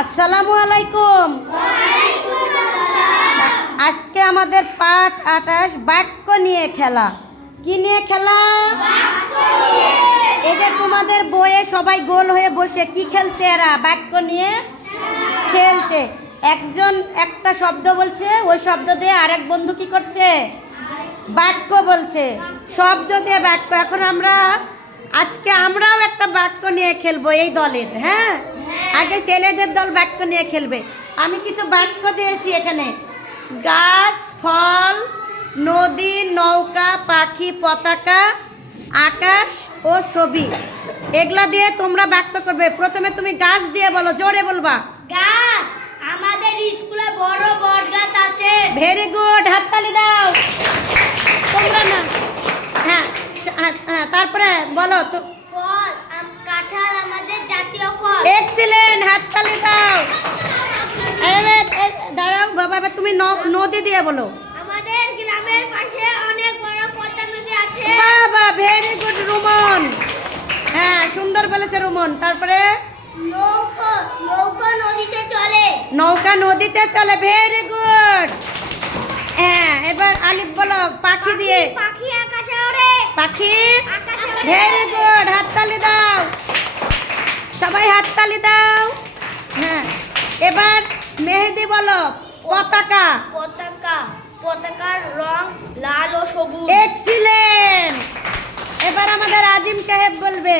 আসসালামু আলাইকুম। আজকে আমাদের পাঠ 28 বাক্য নিয়ে খেলা। কি নিয়ে খেলা? এই যে তোমাদের বইয়ে সবাই গোল হয়ে বসে কি খেলছে? এরা বাক্য নিয়ে খেলছে। একজন একটা শব্দ বলছে, ওই শব্দ দিয়ে আরেক বন্ধু কি করছে? বাক্য বলছে, শব্দ দিয়ে বাক্য। এখন আজকে আমরাও একটা বাক্য নিয়ে খেলবো এই দলের। হ্যাঁ, আগে ছেলেদের দল বাক্য নিয়ে খেলবে। আমি কিছু বাক্য দিয়েছি এখানে: গাছ, ফল, নদী, নৌকা, পাখি, পতাকা, আকাশ ও ছবি। এগুলা দিয়ে তোমরা বাক্য করবে। প্রথমে তুমি গাছ দিয়ে বলো, জোরে বলবা। গাছ, আমাদের স্কুলে বড় বট গাছ আছে। ভেরি গুড, হাততালি দাও তোমরা না। হ্যাঁ হ্যাঁ, তারপরে বলো তো। ফল, কাঁঠাল আমাদের জাতীয় ফল। এক্সিলেন্ট, হাততালি দাও। এবার দাঁড়াও বাবা, এবার তুমি নদী দিয়ে বলো। আমাদের গ্রামের পাশে অনেক বড় পদ্মা নদী আছে। বাবা, ভেরি গুড রুমন। হ্যাঁ, সুন্দর বলেছে রুমন। তারপরে নৌকা নদীতে চলে। নৌকা নদীতে চলে, ভেরি গুড। হ্যাঁ, এবার আলিফ বলো। পাখি দিয়ে। পাখি আকাশে ওড়ে। পাখি, আকাশে ওড়ে। ভেরি গুড, হাততালি দাও সবাই, হাততালি দাও। হ্যাঁ, এবার মেহেদি বলো। পতাকা। পতাকার রং লাল ও সবুজ। এক্সিলেন্ট। এবার আমাদের আজিম সাহেব বলবে।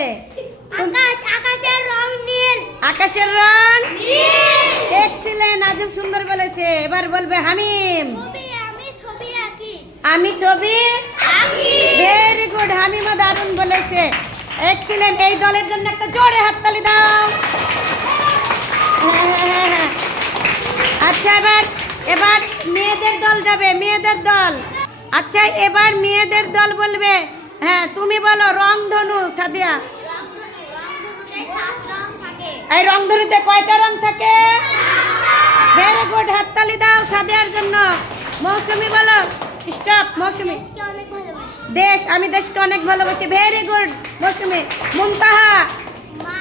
আকাশের রং নীল। আকাশের রং নীল। এক্সিলেন্ট, আজিম সুন্দর বলেছে। এবার বলবে হামিম। আমি ছবি আঁকি। আমি ছবি আঁকি। ভেরি গুড, হামিমা দারুণ বলেছে। এক্সিলেন্ট। এই দলের জন্য একটা জোরে হাততালি দাও। হ্যাঁ। আচ্ছা, এবার মেয়েদের দল যাবে, মেয়েদের দল। আচ্ছা, এবার মেয়েদের দল বলবে। হ্যাঁ, তুমি বলো রংধনু। সাদিয়া, রংধনুতে 7 রং থাকে। এই রংধনুতে কয়টা রং থাকে? ভেরি গুড, হাততালি দাও সাদিয়ার জন্য। মৌসুমী বলো। স্টপ, মৌসুমী। দেশকে অনেক ভালোবাসি। দেশ, আমি দেশকে অনেক ভালোবাসি। ভেরি গুড মৌসুমী। মুনতাহা। মা,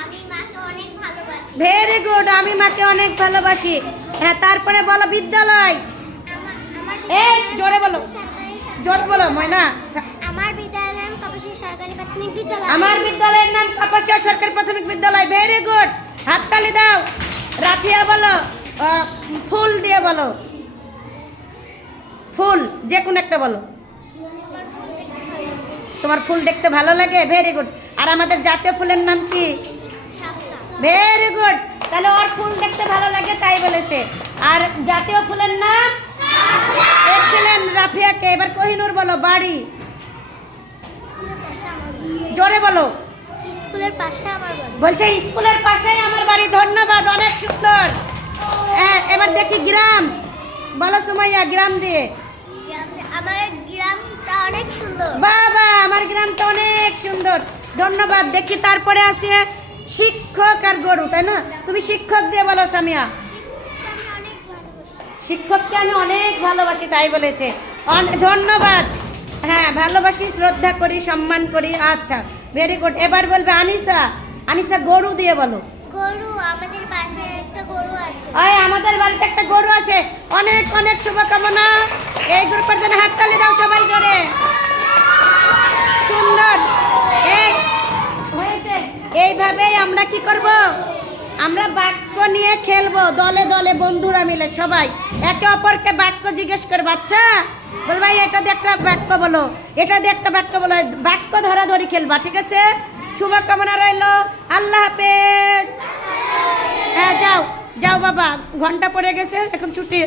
আমি মাকে অনেক ভালোবাসি। ভেরি গুড, আমি মাকে অনেক ভালোবাসি। হ্যাঁ, তারপরে বলো বিদ্যালয়। এই জোরে বলো, জোরে বলো ময়না। আমার বিদ্যালয়ের নাম কাপাসিয়া সরকারি প্রাথমিক বিদ্যালয়। আমার বিদ্যালয়ের নাম কাপাসিয়া সরকারি প্রাথমিক বিদ্যালয়। ভেরি গুড, হাততালি দাও। রাফিয়া বলো। ফুল দিয়ে বলো। ফুল যে কোনো একটা বলো। তোমার ফুল দেখতে ভালো লাগে? Very good. আর আমাদের জাতীয় ফুলের নাম কি? Very good. তাহলে ওর ফুল দেখতে ভালো লাগে তাই বলেছে। আর জাতীয় ফুলের নাম? এক্সিলেন্ট রাফিয়াকে। এবার কোহিনুর বলো। বাড়ি, জোরে বলো। স্কুলের পাশে আমার বাড়ি। বলছে স্কুলের পাশেই আমার বাড়ি। ধন্যবাদ, অনেক সুন্দর। হ্যাঁ, এবার দেখি গ্রাম বলো। সুমাইয়া, গ্রাম দিয়ে। আমার গ্রামটা অনেক সুন্দর। বাবা, আমার গ্রামটা অনেক সুন্দর। ধন্যবাদ। দেখি তারপরে আছে শিক্ষক আর গরু, তাই না? তুমি শিক্ষক দিয়ে বলো সামিয়া। শিক্ষককে আমি অনেক ভালোবাসি তাই বলেছে। ধন্যবাদ। হ্যাঁ, ভালোবাসি, শ্রদ্ধা করি, সম্মান করি। আচ্ছা, ভেরি গুড। এবার বলবে আনিসা। আনিসা গরু দিয়ে বলো। গরু, আমাদের পাশে একটা গরু আছে। আমাদের বাড়িতে একটা গরু আছে। অনেক অনেক শুভকামনা। এই গ্রুপের জন্য হাততালি দাও সবাই জোরে। সুন্দর। এইভাবেই আমরা কি করব? আমরা বাক্য নিয়ে খেলবো দলে দলে, বন্ধুরা মিলে সবাই একে অপরকে বাক্য জিজ্ঞেস করবে। আচ্ছা, বল ভাই এটা দিয়ে একটা বাক্য বলো, এটা দিয়ে একটা বাক্য বলো। বাক্য ধরাধরি খেলবা, ঠিক আছে? শুভকামনা রইল। আল্লাহ হাফেজ। হ্যাঁ, যাও যাও বাবা, ঘন্টা পড়ে গেছে, এখন ছুটি।